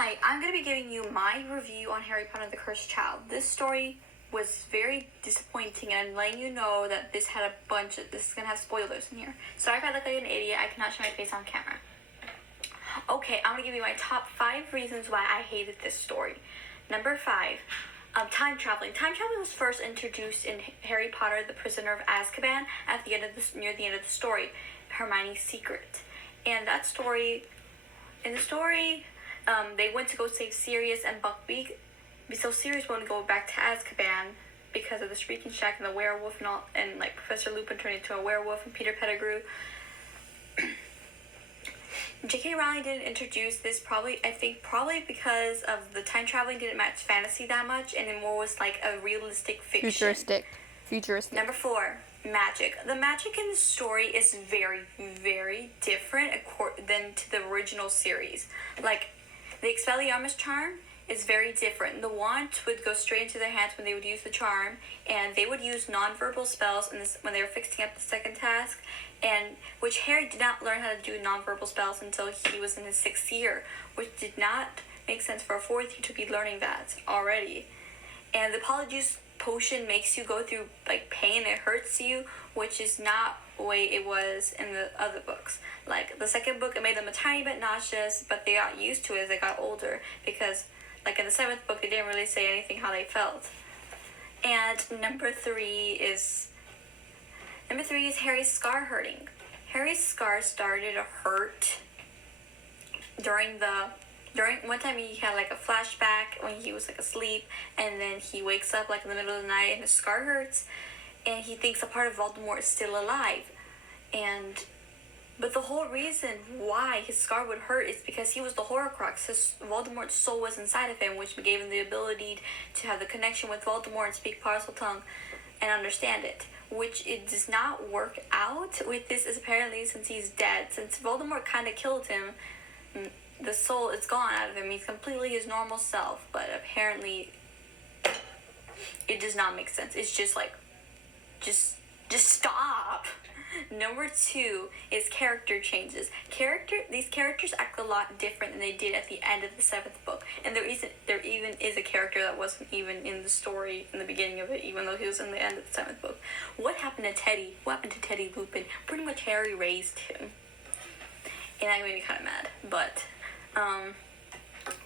Hi, I'm going to be giving you my review on Harry Potter and the Cursed Child. This story was very disappointing, and I'm letting you know that this is going to have spoilers in here. Sorry if I look like an idiot, I cannot show my face on camera. Okay, I'm going to give you my top 5 reasons why I hated this story. Number 5, time traveling. Time traveling was first introduced in Harry Potter, the Prisoner of Azkaban, near the end of the story, Hermione's Secret. And that story, they went to go save Sirius and Buckbeak. So Sirius wanted to go back to Azkaban because of the Shrieking Shack and the werewolf and like Professor Lupin turned into a werewolf and Peter Pettigrew. J.K. Rowling didn't introduce this probably because of the time traveling didn't match fantasy that much, and it more was like a realistic fiction. Futuristic. Number 4, magic. The magic in the story is very, very different than to the original series. Like, the Expelliarmus charm is very different. The wand would go straight into their hands when they would use the charm, and they would use non-verbal spells when they were fixing up the second task, and which Harry did not learn how to do non-verbal spells until he was in his 6th year, which did not make sense for a 4th year to be learning that already. And the Polyjuice potion makes you go through like pain, it hurts you, which is not the way it was in the other books. Like the second book, it made them a tiny bit nauseous, but they got used to it as they got older, because like in the 7th book they didn't really say anything how they felt. And number 3 is Harry's scar hurting. Harry's scar started to hurt during one time he had like a flashback when he was like asleep, and then he wakes up like in the middle of the night and his scar hurts, and he thinks a part of Voldemort is still alive. But the whole reason why his scar would hurt is because he was the Horcrux. Voldemort's soul was inside of him, which gave him the ability to have the connection with Voldemort and speak Parseltongue and understand it, which it does not work out with this, is apparently since he's dead. Since Voldemort kind of killed him, the soul is gone out of him. He's completely his normal self, but apparently it does not make sense. It's just like, just stop. Number 2 is character changes. These characters act a lot different than they did at the end of the 7th book. And there even is a character that wasn't even in the story in the beginning of it, even though he was in the end of the 7th book. What happened to Teddy? What happened to Teddy Lupin? Pretty much Harry raised him. And that made me kind of mad. But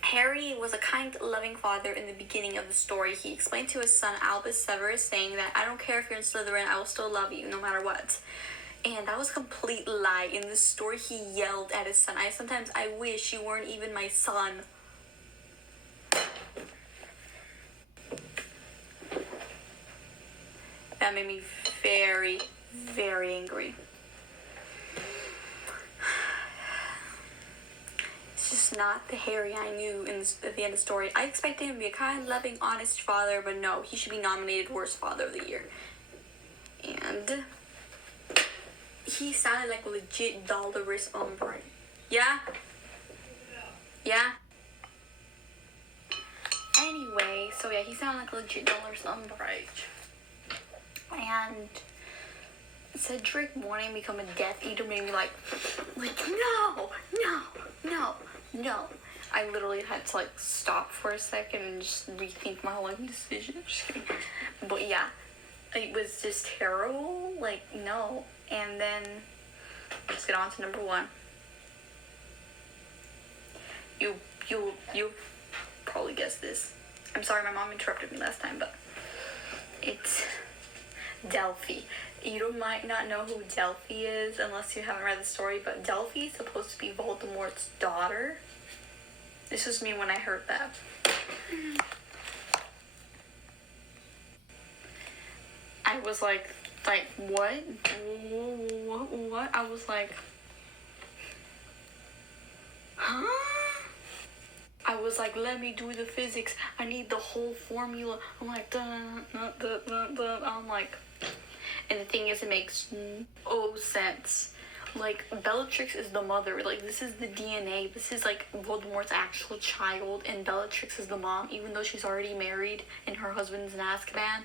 Harry was a kind, loving father in the beginning of the story. He explained to his son Albus Severus, saying that, "I don't care if you're in Slytherin, I will still love you no matter what." And that was a complete lie. In this story, he yelled at his son, "Sometimes I wish you weren't even my son." That made me very, very angry. Just not the Harry I knew at the end of the story. I expected him to be a kind, loving, honest father, but no, he should be nominated Worst Father of the Year. And he sounded like a legit Dolores Umbridge. Yeah? Anyway, so yeah, he sounded like a legit Dolores Umbridge. And Cedric wanting to become a Death Eater made me like no. I literally had to like stop for a second and just rethink my whole decision. Just kidding. But yeah, it was just terrible. Like, no. And then let's get on to number 1. You probably guessed this. I'm sorry, my mom interrupted me last time, but it's Delphi. You might not know who Delphi is unless you haven't read the story, but Delphi is supposed to be Voldemort's daughter. This was me when I heard that. I was like, what? What? I was like, huh? I was like, let me do the physics. I need the whole formula. I'm like, I'm like, and the thing is, it makes no sense. Like, Bellatrix is the mother. Like, this is the DNA. This is, like, Voldemort's actual child, and Bellatrix is the mom, even though she's already married and her husband's in Azkaban.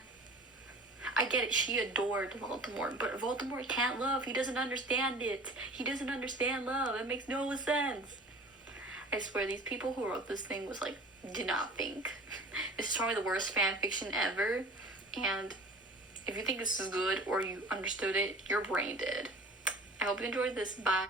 I get it, she adored Voldemort, but Voldemort can't love. He doesn't understand it. He doesn't understand love. It makes no sense. I swear these people who wrote this thing was like, did not think. This is probably the worst fan fiction ever, and if you think this is good or you understood it, your brain did. I hope you enjoyed this. Bye.